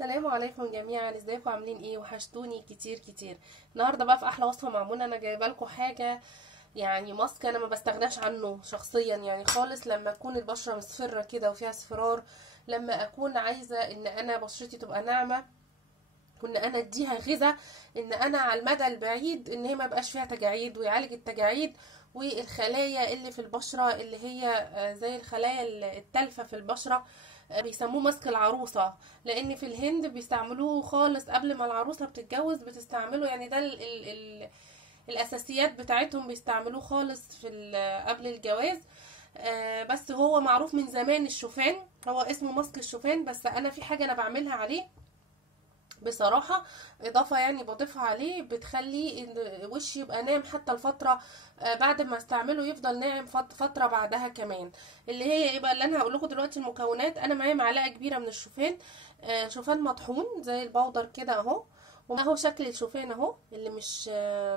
السلام عليكم جميعا، ازيكم عاملين ايه؟ وحشتوني كتير كتير. النهارده بقى في احلى وصفه معموله، انا جايبه لكم حاجه يعني ماسك انا ما بستغناش عنه شخصيا يعني خالص. لما تكون البشره مصفره كده وفيها اصفرار، لما اكون عايزه ان انا بشرتي تبقى ناعمه، كنا انا اديها غذاء، ان انا على المدى البعيد ان هي ما بقاش فيها تجاعيد، ويعالج التجاعيد والخلايا اللي في البشرة اللي هي زي الخلايا التالفة في البشرة. بيسموه ماسك العروسة، لان في الهند بيستعملوه خالص قبل ما العروسة بتتجوز بتستعمله، يعني ده ال الاساسيات بتاعتهم بيستعملوه خالص في قبل الجواز. بس هو معروف من زمان الشوفان، هو اسمه ماسك الشوفان، بس انا في حاجة انا بعملها عليه بصراحة، اضافة يعني بضيفها عليه بتخلي الوش يبقى ناعم حتى الفترة بعد ما استعمله يفضل ناعم فترة بعدها كمان. اللي هي ايه بقى اللي انا هقول لكم دلوقتي المكونات. انا معايا معلقة كبيرة من الشوفان، شوفان مطحون زي البودر كده اهو، واهو شكل الشوفان اهو، اللي مش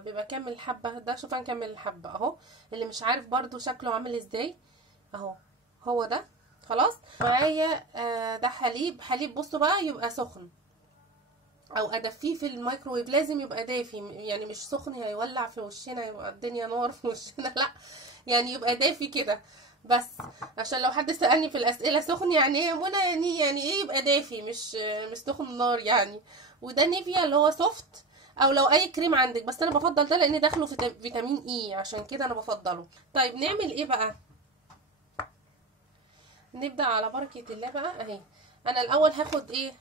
بيبقى كامل الحبة ده شوفان كامل الحبة اهو، اللي مش عارف برضو شكله عامل ازاي اهو، هو ده. خلاص معايا ده حليب بصوا بقى يبقى سخن او ادفيه في الميكروويف، لازم يبقى دافي، يعني مش سخن هيولع في وشنا يبقى الدنيا نار في وشنا، لا يعني يبقى دافي كده بس. عشان لو حد سألني في الأسئلة سخن يعني ايه يا منى، يعني ايه يبقى دافي، مش سخن نار يعني. وده نيفيا اللي هو سوفت، او لو اي كريم عندك، بس انا بفضل ده لان داخله فيتامين اي، عشان كده انا بفضله. طيب نعمل ايه بقى؟ نبدأ على بركة الله بقى اهي. انا الاول هاخد ايه،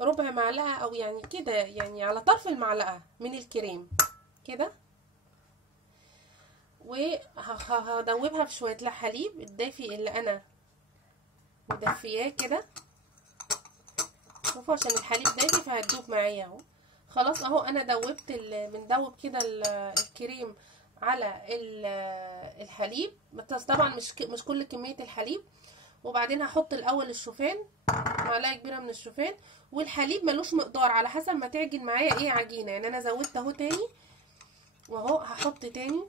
ربع معلقة او يعني كده، يعني على طرف المعلقة من الكريم كده، وهدوبها في شوية حليب الدافي اللي انا مدفياه كده. شوفوا عشان الحليب دافي فهتدوب معايا اهو. خلاص اهو انا دوبت بندوب كده الكريم على الحليب، بس طبعا مش كل كمية الحليب. وبعدين هحط الاول الشوفان، معلقه كبيره من الشوفان، والحليب ملوش مقدار على حسب ما تعجن معايا ايه عجينه، يعني انا زودت اهو تاني واهو هحط تاني.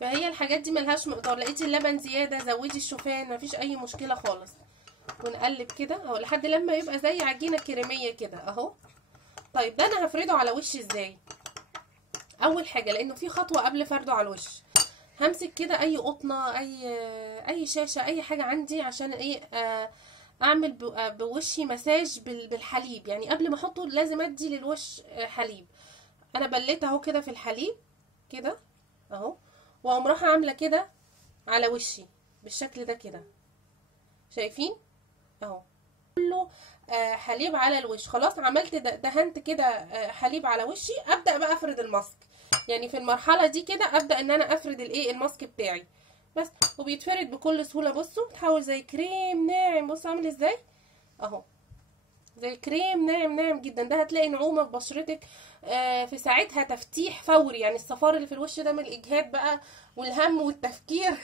فهي الحاجات دي ملهاش مقدار، لقيتي اللبن زياده زودي الشوفان، مفيش اي مشكله خالص. ونقلب كده اهو لحد لما يبقى زي عجينه كريميه كده اهو. طيب ده انا هفرده على وش ازاي؟ اول حاجه، لانه في خطوه قبل فرده على الوش، همسك كده اي قطنه، اي شاشه، اي حاجه عندي، عشان ايه اعمل بوشي مساج بالحليب. يعني قبل ما احطه لازم ادي للوش حليب. انا بليت اهو كده في الحليب كده اهو، واقوم رايحه عامله كده على وشي بالشكل ده كده، شايفين اهو كله حليب على الوش. خلاص عملت دهنت كده حليب على وشي، ابدا بقى افرد الماسك. يعني في المرحله دي كده ابدا ان انا افرد الايه الماسك بتاعي بس، وبيتفرد بكل سهوله. بصوا بتحول زي كريم ناعم، بصوا عامل ازاي اهو، زي كريم ناعم ناعم جدا. ده هتلاقي نعومه في بشرتك في ساعتها، تفتيح فوري، يعني الصفار اللي في الوش ده من الاجهاد بقى والهم والتفكير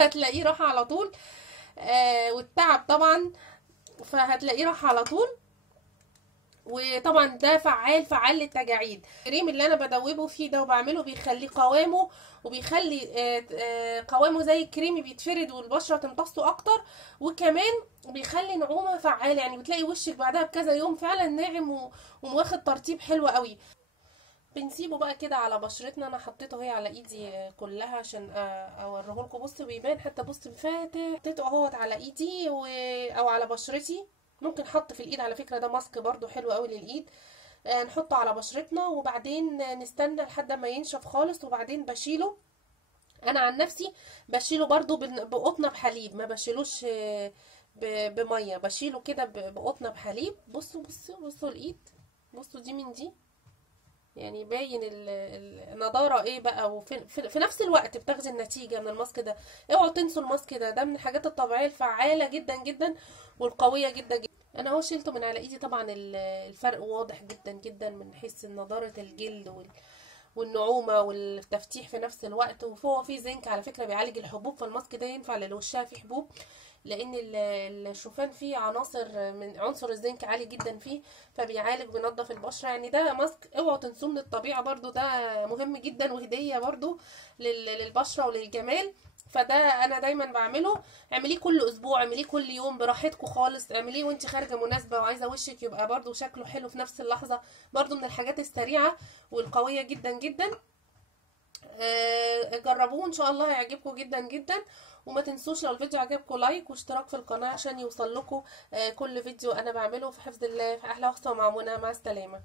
هتلاقيه راح على طول، والتعب طبعا، فهتلاقيه راح على طول. وطبعا ده فعال للتجاعيد. الكريم اللي انا بدوبه فيه ده وبعمله بيخليه قوامه، وبيخلي قوامه زي الكريمي بيتفرد والبشره تمتصه اكتر، وكمان بيخلي نعومه فعاله، يعني بتلاقي وشك بعدها بكذا يوم فعلا ناعم وواخد ترطيب حلو قوي. بنسيبه بقى كده على بشرتنا. انا حطيته اهي على ايدي كلها عشان اوريه لكم. بص بيبان حتى، بص فاتح، حطيته اهوت على ايدي او على بشرتي. ممكن حط في الايد على فكرة، ده ماسك برضو حلو قوي للايد. نحطه على بشرتنا وبعدين نستنى لحد ما ينشف خالص، وبعدين بشيله. انا عن نفسي بشيله برضو بقطنة بحليب، ما بشيلوش بمية، بشيله كده بقطنة بحليب. بصوا الايد، بصوا دي من دي، يعني باين النضارة ايه بقى، وفي نفس الوقت بتاخدي النتيجة من الماسك ده. اوعوا تنسوا الماسك ده من الحاجات الطبيعية الفعالة جدا جدا والقوية جدا جدا. انا اهو شلته من على ايدي، طبعا الفرق واضح جدا جدا من حيث نضارة الجلد والنعومة والتفتيح في نفس الوقت. وهو فيه زنك على فكرة بيعالج الحبوب، فالماسك ده ينفع للي وشها فيه حبوب، لان الشوفان فيه عناصر من عنصر الزنك عالي جدا فيه، فبيعالج بينظف البشره. يعني ده ماسك اوعوا تنسوه من الطبيعه برضو، ده مهم جدا وهديه برضو للبشره وللجمال. فده انا دايما بعمله. اعمليه كل اسبوع، اعمليه كل يوم براحتكم خالص، اعمليه وانت خارجه مناسبه وعايزه وشك يبقى برضو شكله حلو في نفس اللحظه. برضو من الحاجات السريعه والقويه جدا جدا. جربوه ان شاء الله هيعجبكم جدا جدا. وما تنسوش لو الفيديو عجبكم لايك واشتراك في القناه عشان يوصل لكم كل فيديو انا بعمله. في حفظ الله، في احلى وقت مع منى، مع السلامه.